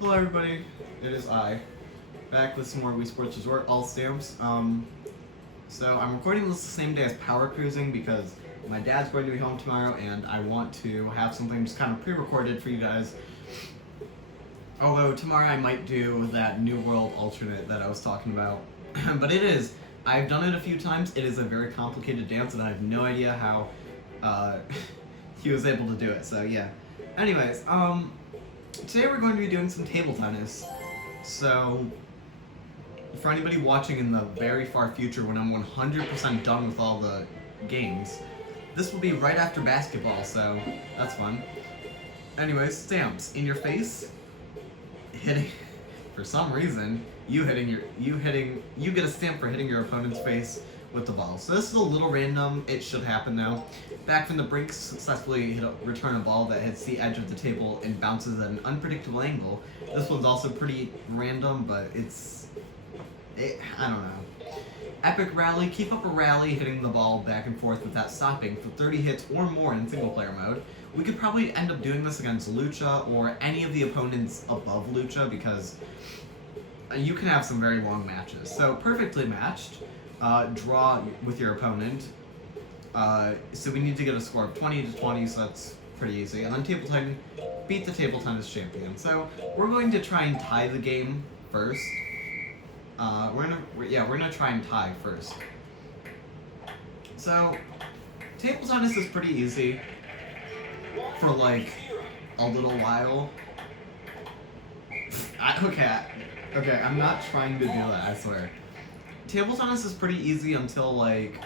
Hello everybody, it is I, back with some more Wii Sports Resort All Stamps. So I'm recording this the same day as Power Cruising because my dad's going to be home tomorrow and I want to have something just kind of pre-recorded for you guys. Although tomorrow I might do that New World alternate that I was talking about. But I've done it a few times, it is a very complicated dance and I have no idea how he was able to do it, so yeah. Anyways, today we're going to be doing some table tennis. So, for anybody watching in the very far future when I'm 100% done with all the games, this will be right after basketball, so that's fun. Anyways, stamps. In your face, hitting, for some reason, you get a stamp for hitting your opponent's face with the ball. So this is a little random, it should happen now. Back when the Brink successfully return a ball that hits the edge of the table and bounces at an unpredictable angle. This one's also pretty random, but I don't know. Epic rally, keep up a rally hitting the ball back and forth without stopping for 30 hits or more in single player mode. We could probably end up doing this against Lucha or any of the opponents above Lucha because you can have some very long matches. So perfectly matched. Draw with your opponent. So we need to get a score of 20 to 20, so that's pretty easy. And then table tennis, beat the table tennis champion. So we're going to try and tie the game first. We're gonna try and tie first. So table tennis is pretty easy for like a little while. Okay, I'm not trying to do that, I swear. Table tennis is pretty easy until like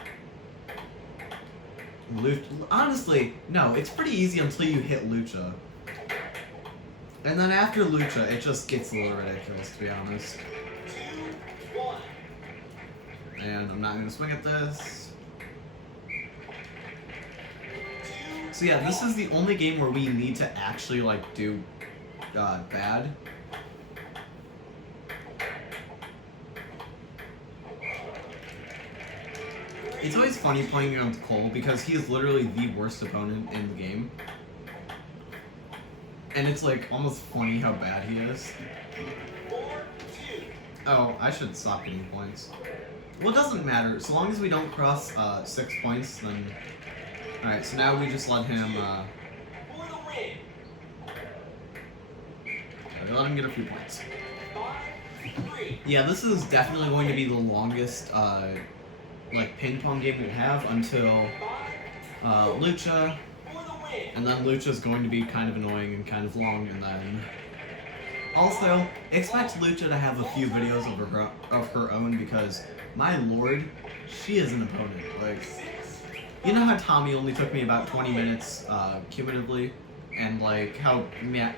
honestly, no, it's pretty easy until you hit Lucha. And then after Lucha, it just gets a little ridiculous, to be honest. And I'm not gonna swing at this. So yeah, this is the only game where we need to actually like do bad. It's always funny playing against Cole because he is literally the worst opponent in the game. And it's like almost funny how bad he is. Oh, I should stop getting points. Well, it doesn't matter. So long as we don't cross 6 points, then... Alright, so now we just let him... let him get a few points. Yeah, this is definitely going to be the longest like ping pong game we'll have until Lucha, and then Lucha's going to be kind of annoying and kind of long, and then also expect Lucha to have a few videos of her own because my lord, she is an opponent. Like, you know how Tommy only took me about 20 minutes cumulatively, and like how Matt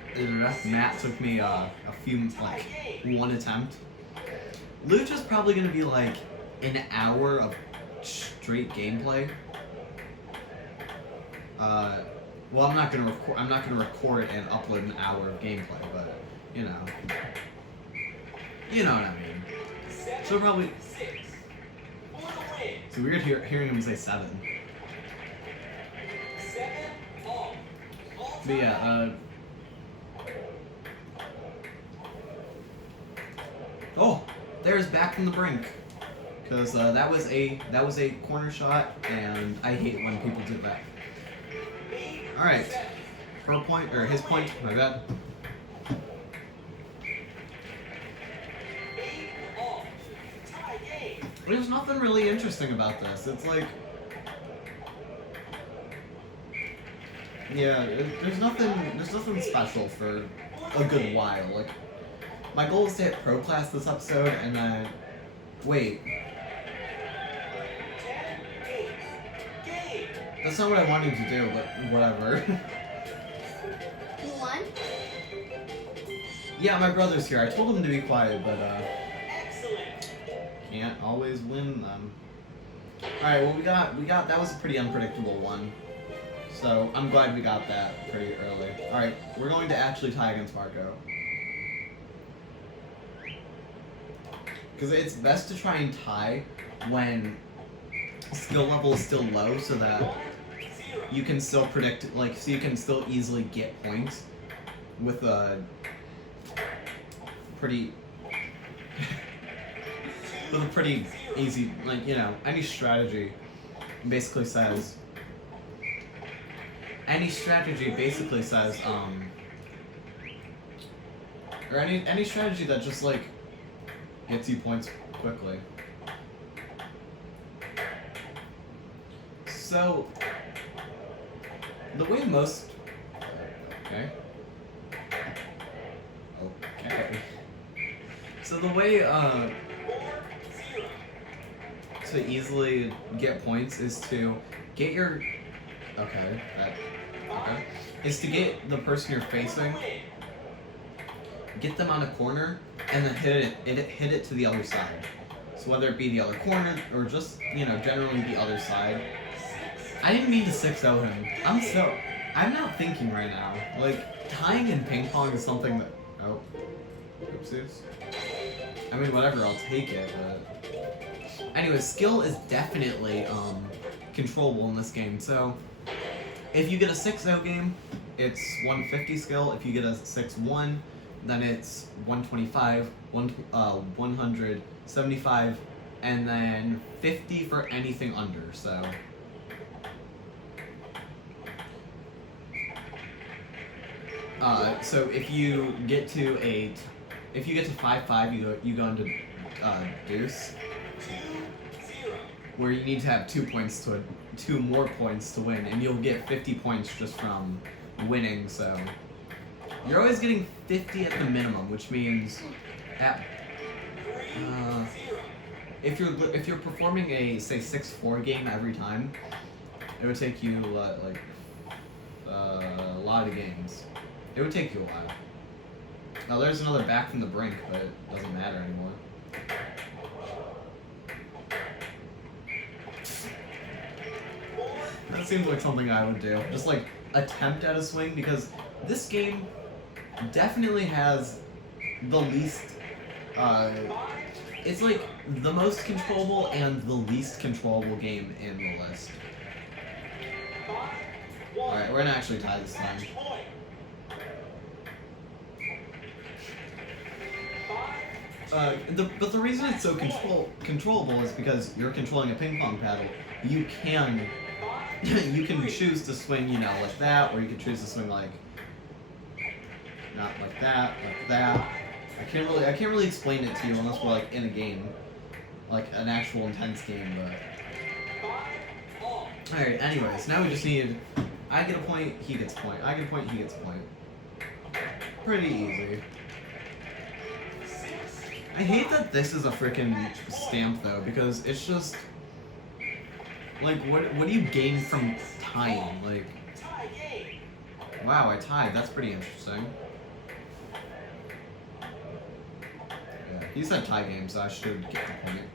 took me a few, like one attempt. Lucha's probably gonna be like an hour of straight gameplay. Well, I'm not gonna record and upload an hour of gameplay, but you know what I mean. So probably. It's weird hearing him say 7. But yeah. Oh, there's back from the Brink. Because that was a corner shot, and I hate when people do that. All right, her point or his point. My bad. There's nothing really interesting about this. It's like, yeah, there's nothing special for a good while. Like, my goal is to hit pro class this episode, and then wait. That's not what I wanted to do, but whatever. You won? Yeah, my brother's here. I told him to be quiet, but can't always win them. Alright, well we got that was a pretty unpredictable one. So I'm glad we got that pretty early. Alright, we're going to actually tie against Marco. Because it's best to try and tie when skill level is still low so that you can still predict, like, so you can still easily get points with pretty with a pretty easy, like, you know, any strategy basically says or any strategy that just like gets you points quickly. So the way most okay. So the way to easily get points is to get your is to get the person you're facing, get them on a corner, and then hit it to the other side. So whether it be the other corner or just, you know, generally the other side. I didn't mean to 6-0 him. I'm not thinking right now. Like, tying in ping pong is something that oopsies. I mean, whatever, I'll take it, but anyway, skill is definitely controllable in this game. So if you get a 6-0 game, it's 150 skill. If you get a 6-1, then it's 125, 175, and then 50 for anything under. So if you get to 5-5, you go into deuce, where you need to have 2 more points to win, and you'll get 50 points just from winning. So you're always getting 50 at the minimum, which means if you're performing a, say, 6-4 game every time, it would take you a lot of games. It would take you a while. Now there's another back from the brink, but it doesn't matter anymore. That seems like something I would do. Just like attempt at a swing, because this game definitely has the least it's like the most controllable and the least controllable game in the list. Alright, we're gonna actually tie this time. But the reason it's so controllable is because you're controlling a ping pong paddle. You can choose to swing, you know, like that, or you can choose to swing like not like that, like that. I can't really explain it to you unless we're like in a game, like an actual intense game. But alright, anyways, now we just need. I get a point, he gets a point. I get a point, he gets a point. Pretty easy. I hate that this is a freaking stamp though, because it's just like what do you gain from tying? Like, wow, I tied. That's pretty interesting. Yeah, he said tie game, so I should get the point.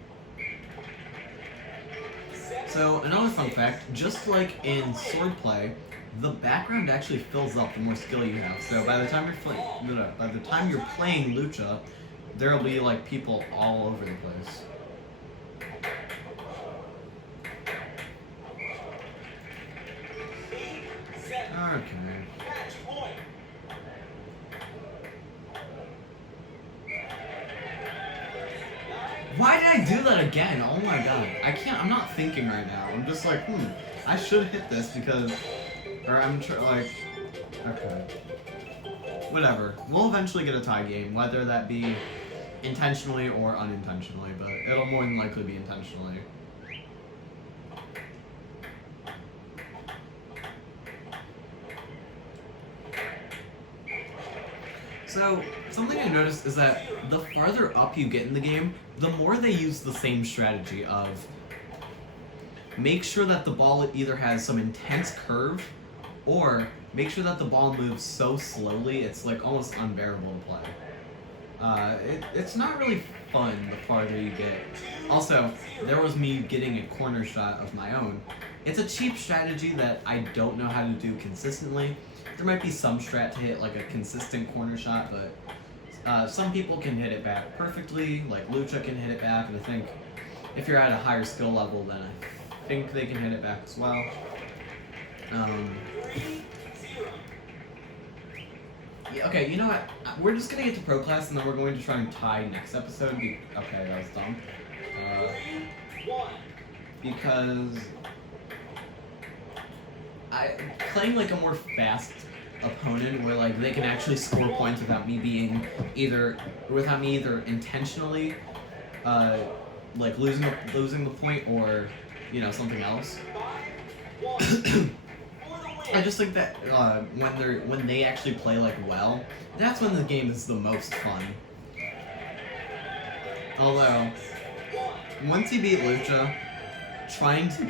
So another fun fact, just like in swordplay, the background actually fills up the more skill you have. So by the time you're playing lucha, there'll be like people all over the place. Okay. Why did I do that again? Oh my god. I'm not thinking right now. I'm just like, I should hit this because, okay. Whatever. We'll eventually get a tie game, whether that be intentionally or unintentionally, but it'll more than likely be intentionally. So, something I noticed is that the farther up you get in the game, the more they use the same strategy of make sure that the ball either has some intense curve, or make sure that the ball moves so slowly it's like almost unbearable to play. It's not really fun the farther you get. Also, there was me getting a corner shot of my own. It's a cheap strategy that I don't know how to do consistently. There might be some strat to hit like a consistent corner shot, but some people can hit it back perfectly, like Lucha can hit it back, and I think if you're at a higher skill level, then I think they can hit it back as well. Yeah, okay, you know what? We're just gonna get to pro class and then we're going to try and tie next episode. Okay, that was dumb. Because playing like a more fast opponent where like they can actually score points without me either intentionally like losing the point or something else. I just think that when they actually play like well, that's when the game is the most fun. Although once you beat Lucha, trying to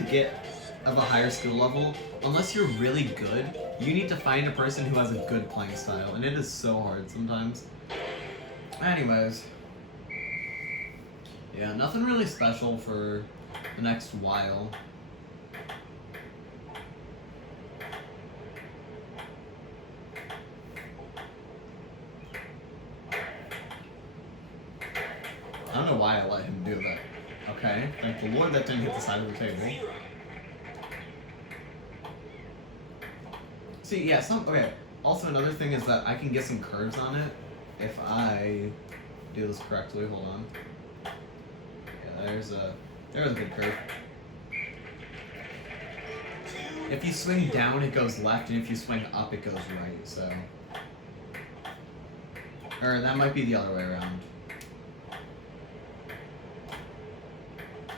get of a higher skill level, unless you're really good, you need to find a person who has a good playing style, and it is so hard sometimes. Anyways, yeah, nothing really special for the next while. I don't know why I let him do that. Okay, thank the Lord that didn't hit the side of the table. See, yeah, okay. Also, another thing is that I can get some curves on it if I do this correctly. Hold on. Yeah, there's a good curve. If you swing down, it goes left, and if you swing up, it goes right. So, or that might be the other way around.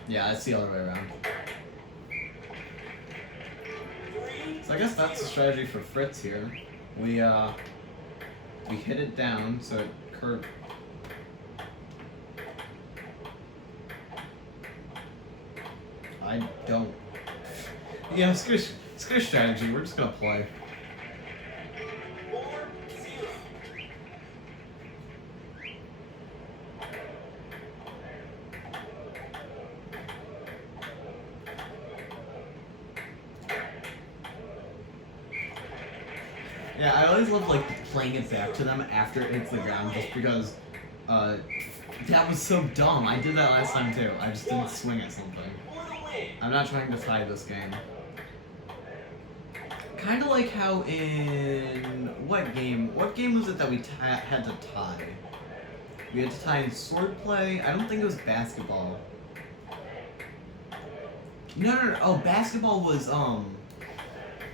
Yeah, it's the other way around. So I guess that's the strategy for Fritz here. We hit it down so it curved. I don't. Yeah, it's good strategy. We're just gonna play. Yeah, I always love like playing it back to them after it hits the ground, just because that was so dumb. I did that last time too. I just didn't swing at something. I'm not trying to tie this game. Kind of like how in what game was it that we had to tie? We had to tie in swordplay. I don't think it was basketball. No. Oh, basketball was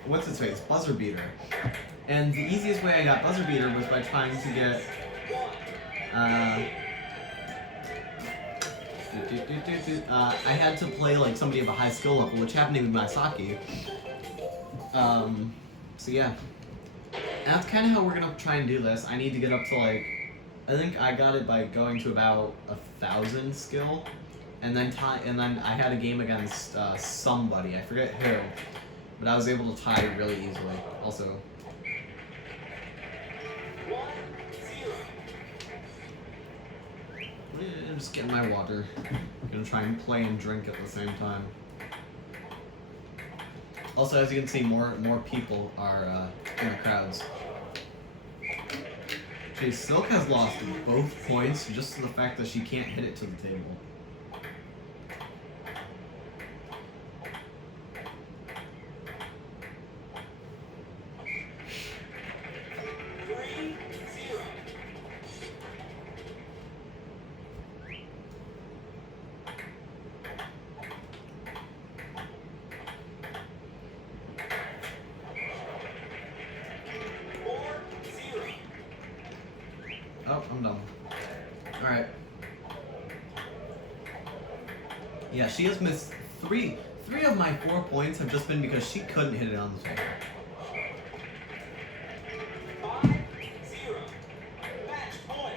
what's its face? Buzzer beater. And the easiest way I got buzzer beater was by trying to get I had to play like somebody of a high skill level, which happened with Masaki. So yeah. And that's kind of how we're gonna try and do this. I need to get up to like, I think I got it by going to about 1,000 skill, and then I had a game against somebody, I forget who, but I was able to tie really easily. Also. I'm just getting my water. I'm gonna try and play and drink at the same time. Also, as you can see, more people are in the crowds. Okay, Silk has lost both points just to the fact that she can't hit it to the table. Oh, I'm done. Alright. Yeah, she has missed three of my 4 points have just been because she couldn't hit it on the table. 5-0. Match point.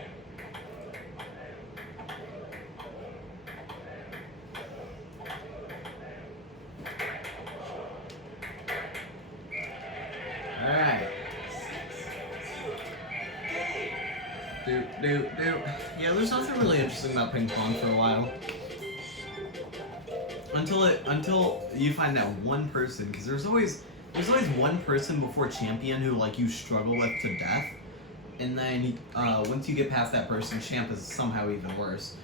Alright. Do. Yeah, there's nothing really interesting about ping pong for a while. Until you find that one person, because there's always one person before champion who like you struggle with to death, and then once you get past that person, champ is somehow even worse.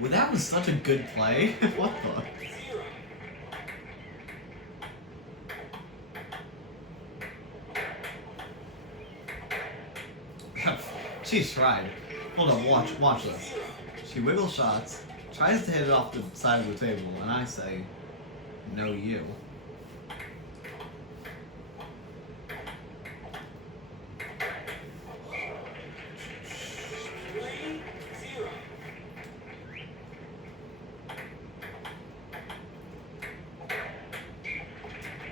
Well, that was such a good play. What the? She tried. Hold on, watch this. She wiggles shots, tries to hit it off the side of the table, and I say, no you. 3-0.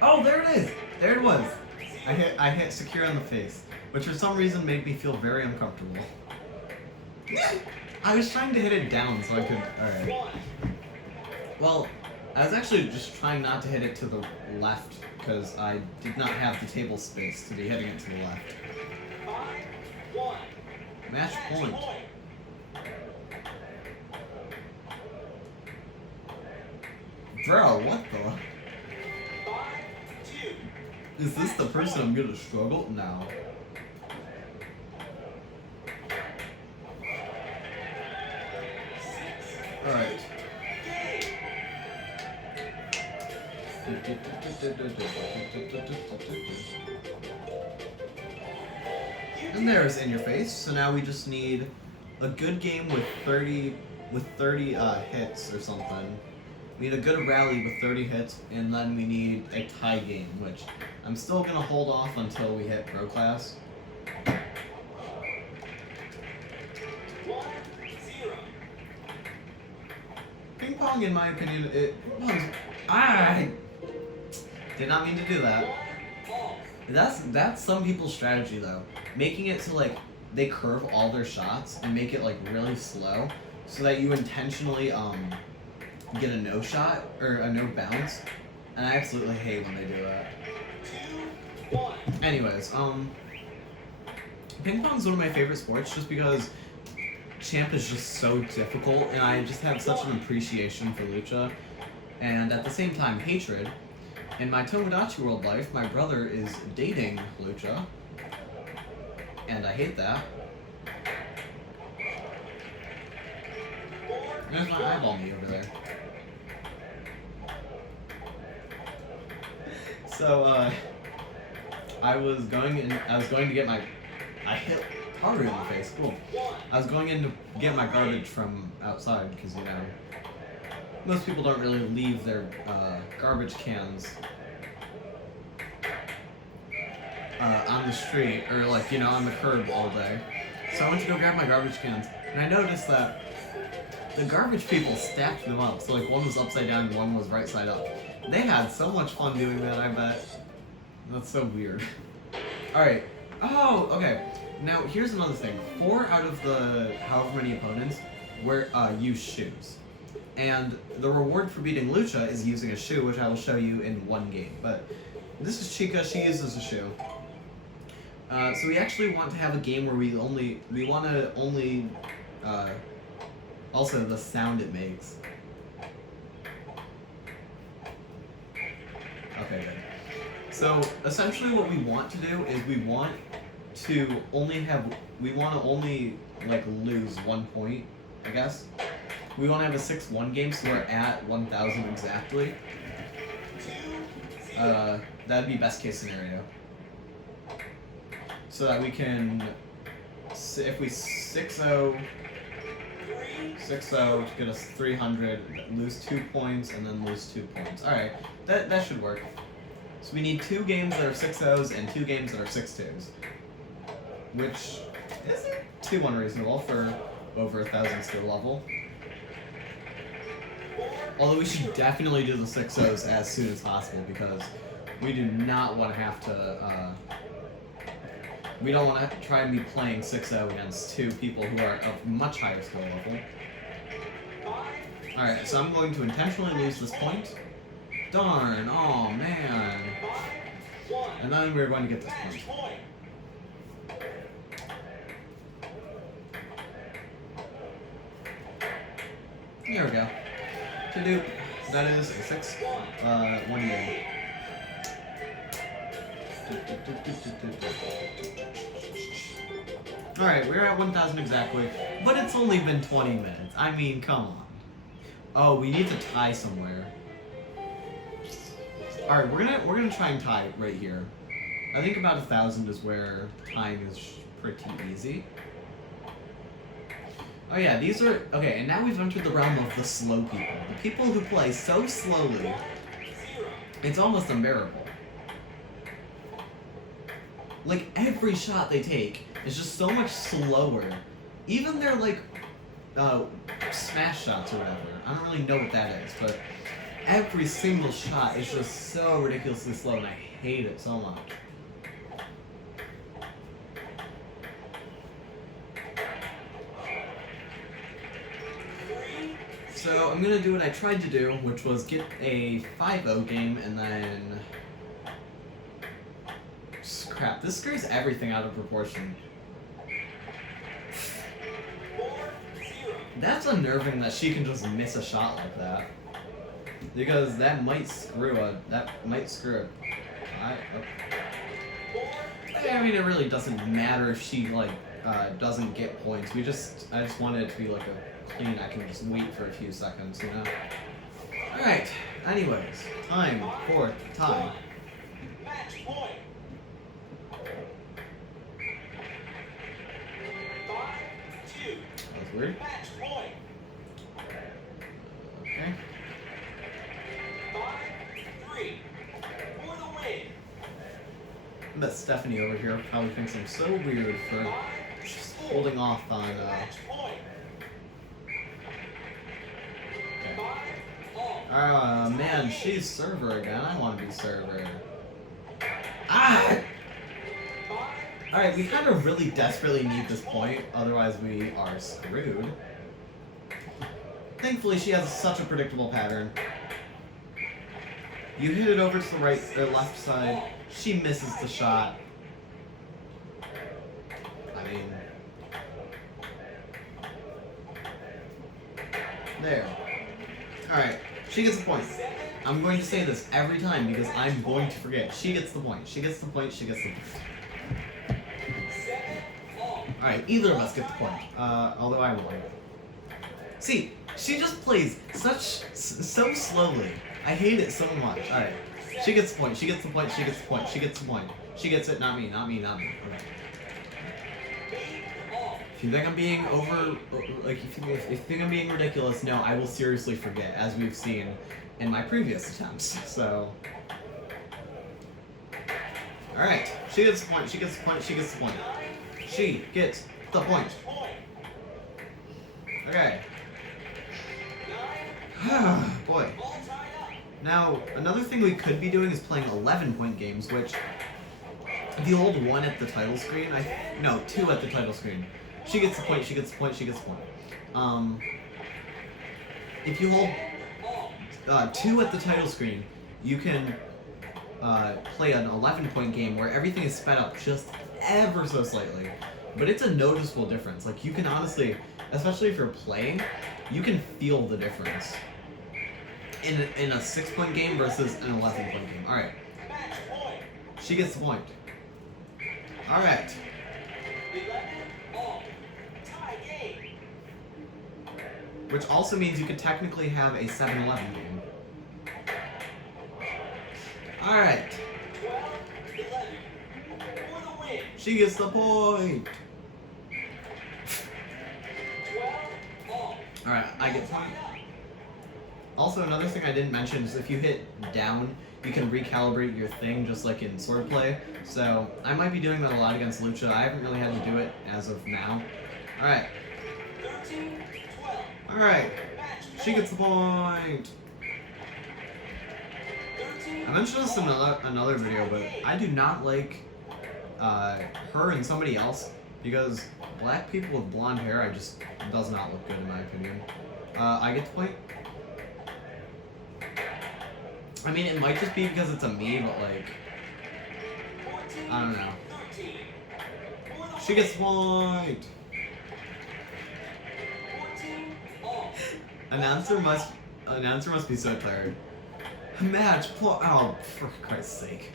Oh, there it is! There it was! I hit secure on the face, which for some reason made me feel very uncomfortable. I was trying to hit it down so I could. Alright. Well, I was actually just trying not to hit it to the left because I did not have the table space to be hitting it to the left. 5-1. Match point. Bro, what the? 5-2. Is this the person I'm gonna struggle? No. Alright. And there's In Your Face. So now we just need a good game with 30 hits or something. We need a good rally with 30 hits, and then we need a tie game, which I'm still gonna hold off until we hit pro class. 1-0. Ping pong, in my opinion, I did not mean to do that. 1-all. That's some people's strategy though, making it so like they curve all their shots and make it like really slow, so that you intentionally get a no shot or a no bounce, and I absolutely hate when they do that. 2-1. Anyways, ping pong's one of my favorite sports just because Champ is just so difficult, and I just have such an appreciation for Lucha, and at the same time hatred. In my Tomodachi world life, my brother is dating Lucha, and I hate that. There's my eyeball me over there. So, I was going to get my, I hit Haru in the face, cool. I was going in to get my garbage from outside, because, you know, most people don't really leave their, garbage cans, on the street, or, like, you know, on the curb all day. So I went to go grab my garbage cans, and I noticed that the garbage people stacked them up, so, like, one was upside down and one was right side up. They had so much fun doing that, I bet. That's so weird. Alright. Oh, okay. Now, here's another thing. 4 out of the however many opponents use shoes. And the reward for beating Lucha is using a shoe, which I will show you in one game. But this is Chica. She uses a shoe. So we actually want to have a game where we want to only, also the sound it makes. Okay, good. So essentially what we want to do is we want to only like lose 1 point, I guess. We want to have a 6-1 game, so we're at 1,000 exactly. That'd be best case scenario. So that we can, if we 6-0 to get us 300, lose 2 points, and then lose 2 points. Alright, that should work. So we need 2 games that are 6-0s and 2 games that are 6-2s. Which isn't too unreasonable for over 1,000 skill level. Although we should definitely do the 6-0s as soon as possible, because we do not want to have to, we don't want to try and be playing 6-0 against 2 people who are of much higher skill level. Alright, so I'm going to intentionally lose this point. Darn, oh man. And then we're going to get this point. Here we go. To do, that is a 6-1 game. Alright, we're at 1,000 exactly, but it's only been 20 minutes. I mean, come on. Oh, we need to tie somewhere. Alright, we're gonna try and tie right here. I think about 1,000 is where tying is pretty easy. Oh yeah, these are... Okay, and now we've entered the realm of the slow people. The people who play so slowly, it's almost unbearable. Like, every shot they take is just so much slower. Even their, like, smash shots or whatever. I don't really know what that is, but every single shot is just so ridiculously slow, and I hate it so much. So I'm gonna do what I tried to do, which was get a 5-0 game and then... Crap, this screws everything out of proportion. That's unnerving that she can just miss a shot like that. Because that might screw a... I mean, it really doesn't matter if she, like, doesn't get points. I just wanted it to be like a clean, I can just wait for a few seconds, you know? Alright, anyways, time for time. Match point. 5-2. That's weird. Match point. Okay. 5-3. For the win. I bet Stephanie over here probably thinks I'm so weird for just holding off on, Match point. okay. Man, she's server again. I want to be server. Ah! Alright, we kind of really desperately need this point, otherwise we are screwed. Thankfully, she has such a predictable pattern. You hit it over to the right or left side, she misses the shot. I mean... There. Alright, she gets the point. I'm going to say this every time because I'm going to forget. She gets the point. She gets the point. She gets the point. Alright, either of us get the point. Although I won. See, she just plays so slowly. I hate it so much. Alright. She gets the point. She gets the point. She gets the point. She gets the point. She gets it. Not me. Not me. Not me. Okay. If you think I'm being if you think I'm being ridiculous, no, I will seriously forget, as we've seen in my previous attempts. So, all right, she gets the point. She gets the point. She gets the point. She gets the point. Okay. Boy. Now, another thing we could be doing is playing 11-point games, which the old 1 at the title screen, 2 at the title screen. She gets the point, she gets the point, she gets the point. If you hold 2 at the title screen, you can play an 11-point game where everything is sped up just ever so slightly. But it's a noticeable difference. Like, you can honestly, especially if you're playing, you can feel the difference in a 6-point game versus an 11-point game. Alright. She gets the point. Alright. Which also means you could technically have a 7-11 game. Alright. She gets the point! Alright, I get the point. Also, another thing I didn't mention is if you hit down, you can recalibrate your thing just like in swordplay. So, I might be doing that a lot against Lucha. I haven't really had to do it as of now. Alright. Alright. She gets the point! I mentioned this in another video, but I do not like her and somebody else because black people with blonde hair does not look good in my opinion. I get the point. I mean, it might just be because it's a me, but like, I don't know. She gets the point. Announcer must be so tired. Match point. Oh, for Christ's sake.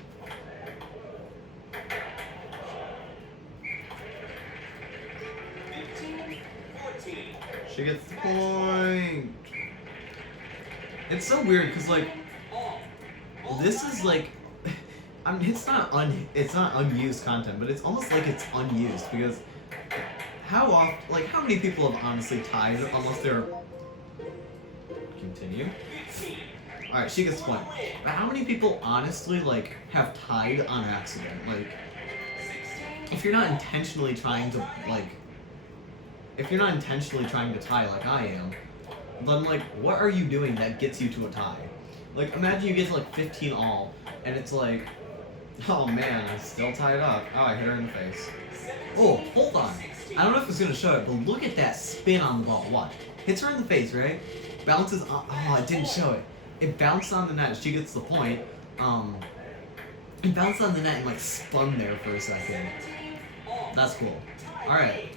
She gets the point. It's so weird because like, this is like, I mean, it's not unused content, but it's almost like it's unused because how many people have honestly tied unless they're continue. All right, she gets the point. But how many people honestly like have tied on accident? Like, if you're not intentionally trying to tie like I am, then like, what are you doing that gets you to a tie? Like, imagine you get to like 15 all, and it's like, oh man, I'm still tied up. Oh, I hit her in the face. Oh, hold on. I don't know if it's gonna show it, but look at that spin on the ball. Watch. Hits her in the face, right? Bounces on. Oh, it didn't show it. It bounced on the net. She gets the point. It bounced on the net and like spun there for a second. That's cool. All right.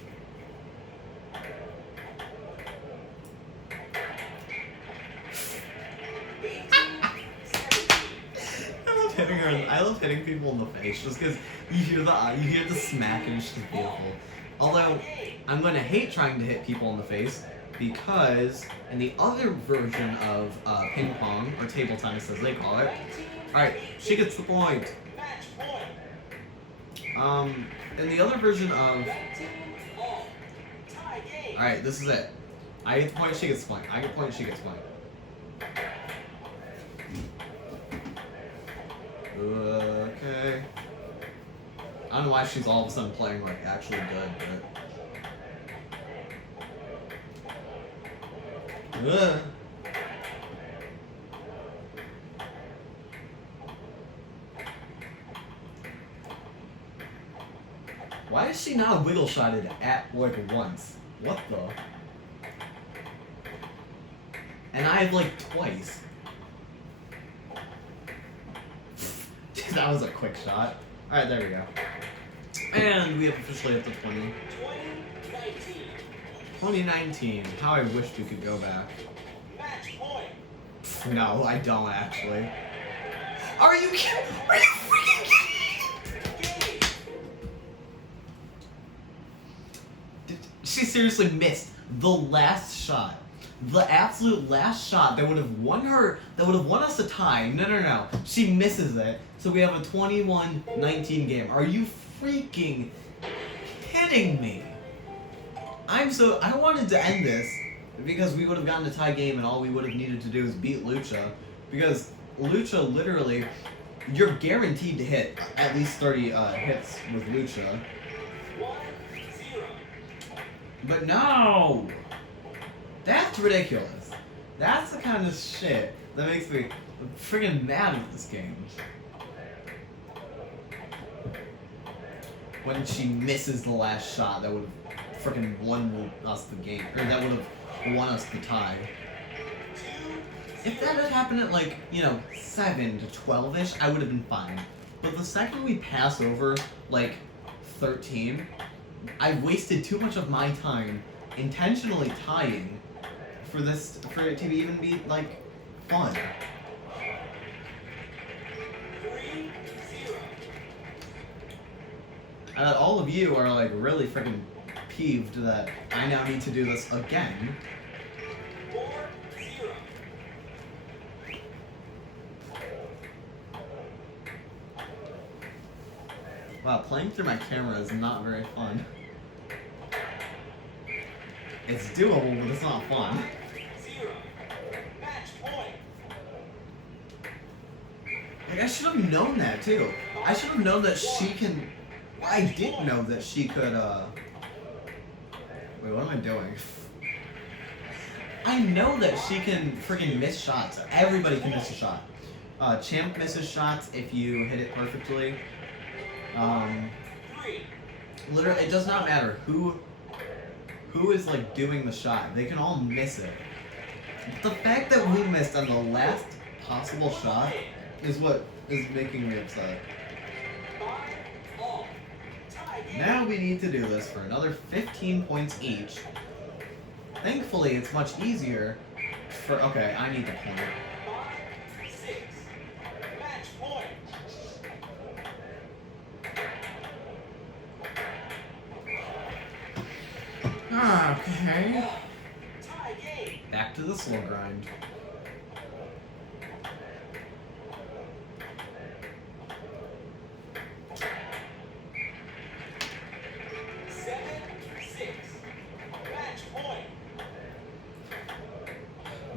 I love hitting people in the face just because you hear the smack and it's just beautiful. Although I'm gonna hate trying to hit people in the face because in the other version of ping pong or table tennis as they call it, all right, she gets the point. In the other version of, all right, this is it. I get the point, she gets the point. I get the point, she gets the point. Okay. I don't know why she's all of a sudden playing like actually good, but. Why is she not wiggle shotted at like once? What the? And I have like twice. That was a quick shot. Alright, there we go. And we have officially hit the 20. 2019. How I wish we could go back. Match point. No, I don't actually. Are you kidding? Are you freaking kidding? She seriously missed the last shot. The absolute last shot that would have won us a tie. No. She misses it. So we have a 21-19 game. Are you freaking kidding me? I wanted to end this because we would have gotten a tie game and all we would have needed to do is beat Lucha. Because Lucha literally, you're guaranteed to hit at least 30 hits with Lucha. 1-0. But no! That's ridiculous. That's the kind of shit that makes me friggin' mad at this game. When she misses the last shot that would have friggin' won us the game, or that would have won us the tie. If that had happened at like, 7 to 12-ish, I would have been fine. But the second we pass over, like, 13, I've wasted too much of my time intentionally tying for it to even be like fun. 3-0. And that all of you are like really freaking peeved that I now need to do this again. 4-0. Wow, playing through my camera is not very fun. It's doable, but it's not fun. 0. Match point. Like, I should have known that, too. I should have known that she can... I did know that she could, Wait, what am I doing? I know that she can freaking miss shots. Everybody can miss a shot. Champ misses shots if you hit it perfectly. 3. Literally, it does not matter who is, like, doing the shot. They can all miss it. The fact that we missed on the last possible shot is what is making me upset. 5-all. Tie game. Now we need to do this for another 15 points each. Thankfully, it's much easier for... Okay, I need the point. 5-6. Match point. Okay. Tie game. Back to the slow grind.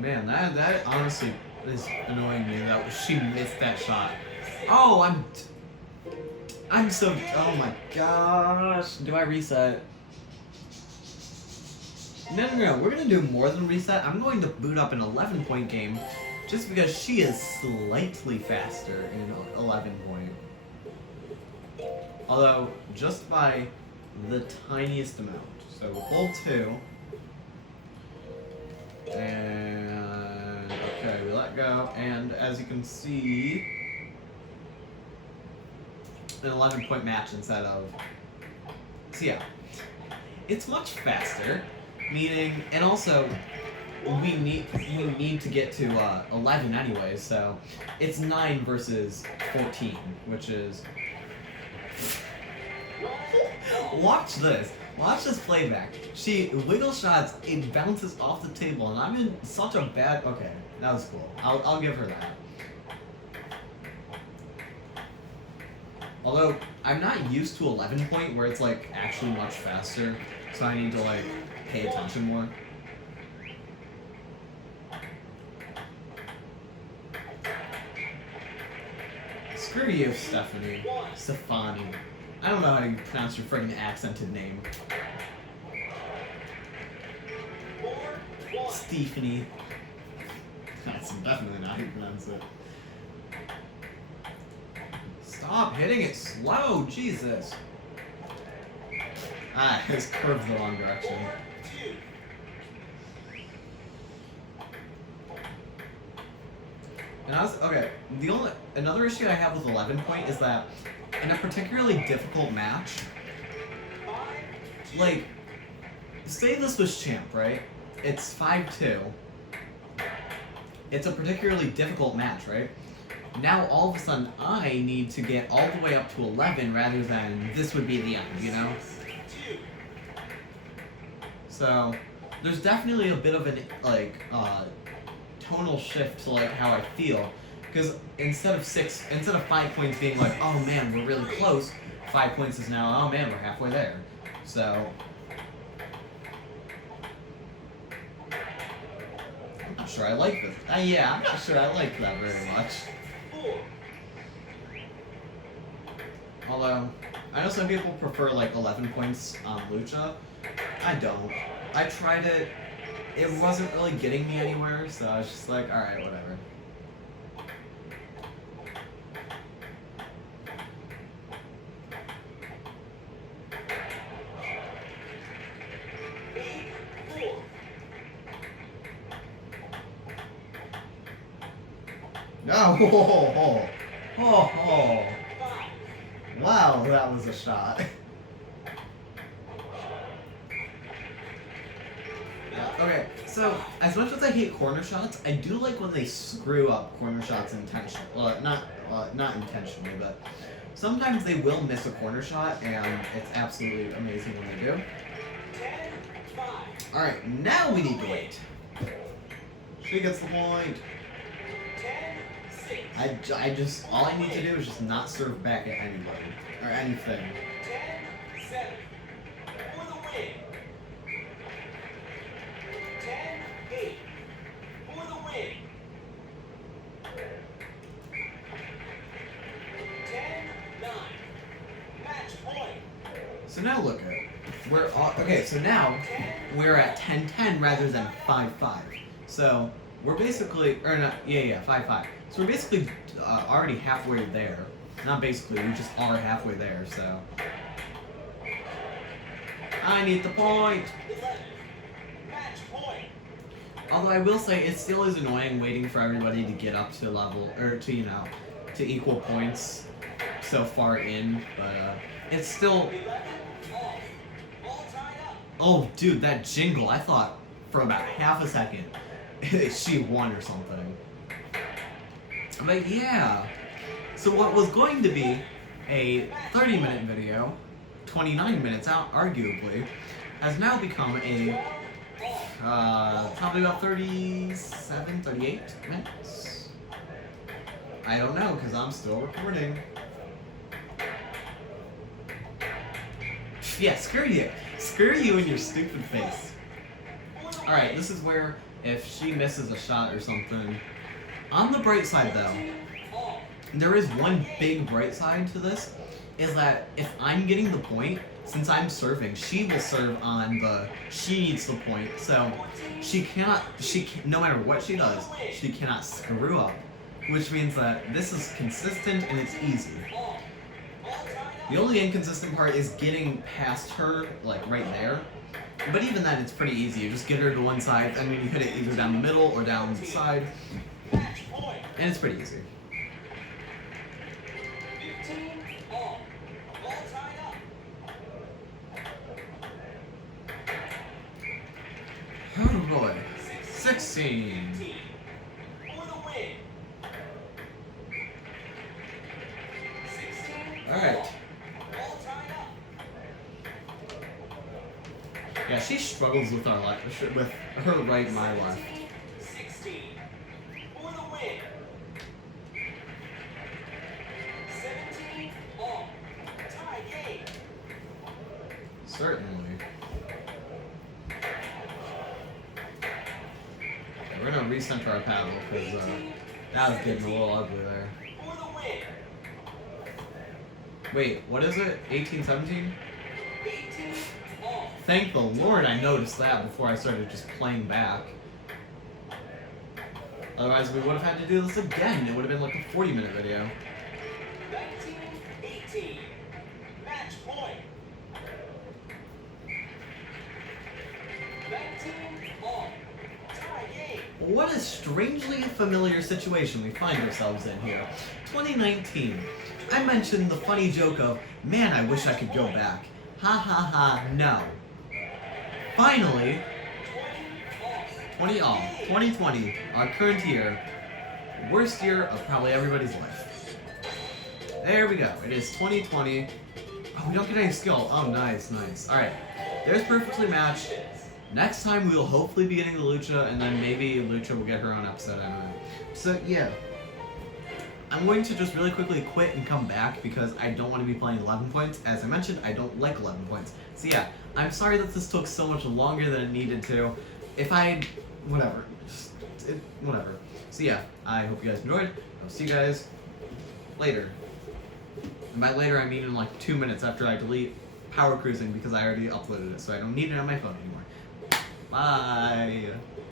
man, that honestly is annoying me that she missed that shot. Oh, I'm so. Oh my gosh. Do I reset? No. We're gonna do more than reset. I'm going to boot up an 11-point game, just because she is slightly faster in 11-point. Although just by the tiniest amount. So we'll hold 2. And okay, we let go, and as you can see, an 11-point match instead of. So yeah, it's much faster, meaning, and also we need to get to 11 anyway, so it's 9 versus 14, which is. Watch this. Watch this playback. She wiggle shots, it bounces off the table, and I'm in such a bad. Okay, that was cool. I'll give her that. Although I'm not used to 11-point where it's like actually much faster, so I need to like pay attention more. Screw you, Stephanie. Stefani. I don't know how to pronounce your friggin' accented name. Stephanie. That's definitely not how you pronounce it. Stop hitting it slow, Jesus. Ah, it's curved the wrong direction. And okay, another issue I have with 11-point is that in a particularly difficult match, like, say this was Champ, right? It's 5-2. It's a particularly difficult match, right? Now all of a sudden I need to get all the way up to 11 rather than this would be the end, you know? So there's definitely a bit of an tonal shift to like how I feel, because instead of 5 points being like, oh man, we're really close, 5 points is now, oh man, we're halfway there. So I'm not sure I like this. Yeah, I'm not sure I like that very much. Although I know some people prefer like 11 points on Lucha. I don't. I tried it. It wasn't really getting me anywhere, so I was just like, alright, whatever. Oh, oh. Wow, that was a shot. Okay, so as much as I hate corner shots, I do like when they screw up corner shots intentionally. Well, not intentionally, but sometimes they will miss a corner shot, and it's absolutely amazing when they do. All right, now we need to wait. She gets the point. I just all I need to do is just not serve back at anybody or anything. 10-7 for the win. 10-8 for the win. 10-9 match point. So now look at it. Okay. So now we're at 10-10 rather than 5-5. So we're basically, or not, yeah, 5-5. So we're basically already halfway there. Not basically, we just are halfway there, so. I need the point! 11 match point. Although I will say, it still is annoying waiting for everybody to get up to level, or to, to equal points so far in, but it's still. 11 all. All tied up. Oh, dude, that jingle, I thought for about half a second she won or something. But yeah, so what was going to be a 30-minute video, 29 minutes out, arguably, has now become a, probably about 37, 38 minutes. I don't know, because I'm still recording. Yeah, screw you. Screw you and your stupid face. Alright, this is where if she misses a shot or something. On the bright side, though, All. there is one big bright side to this, is that if I'm getting the point, since I'm serving, she will serve on the, she needs the point, so no matter what she does, she cannot screw up, which means that this is consistent and it's easy. All. All tied up. The only inconsistent part is getting past her, like right there, but even then it's pretty easy. You just get her to one side, and then you hit it either down the middle or down the side, Match point. and it's pretty easy. 15 all. All tied up. Oh boy. 16. 18. For the win. 16 Alright. all tied up. Yeah, she struggles with our with her right, my left. 16 for the win. 17 all. Tie game. Certainly. Okay, we're gonna recenter our paddle because that was getting a little ugly there. For the win. Wait, what is it? 18, 17? 18 all. Thank the Lord I noticed that before I started just playing back. Otherwise, we would have had to do this again. It would have been like a 40-minute video. 19-18. Match point. 19 all. Tie game. What a strangely familiar situation we find ourselves in here. 2019. I mentioned the funny joke of, man, I wish I could go back. Ha ha ha, no. Finally, 20 all. 2020, our current year, worst year of probably everybody's life. There we go. It is 2020. Oh, we don't get any skill. Oh, nice, nice. Alright, there's perfectly matched. Next time we'll hopefully be getting the Lucha, and then maybe Lucha will get her own episode, I don't know. So, yeah. I'm going to just really quickly quit and come back because I don't want to be playing 11 points. As I mentioned, I don't like 11 points. So yeah, I'm sorry that this took so much longer than it needed to. If I... whatever. Whatever. So yeah, I hope you guys enjoyed. I'll see you guys later. And by later, I mean in like 2 minutes after I delete Power Cruising because I already uploaded it, so I don't need it on my phone anymore. Bye!